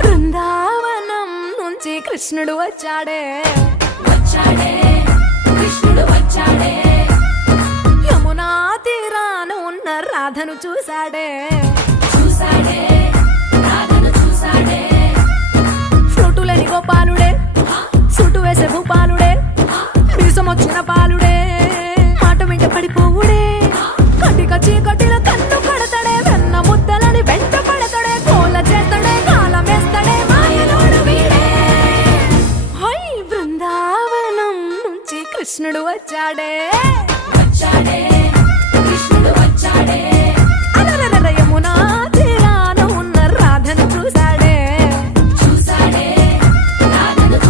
బృందావనం నుంచి కృష్ణుడు వచ్చాడే కృష్ణుడు వచ్చాడే యమునా తీరాన ఉన్న రాధను చూశాడే రాధను చూసాడే ఫ్లూటులేని గోపాలుడే సూటు వేసే భూపాలుడే మీసమొచ్చిన పాలుడే మాట వెంట పడిపోవుడే కటిక చీకటిల కన్ను కడతాడే వెన్న ముద్దలని వెంట పడతాడే కోల చేస్తాడే కాలం వేస్తాడే మాయలోడు వీడే హై బృందావనం నుంచి కృష్ణుడు వచ్చాడే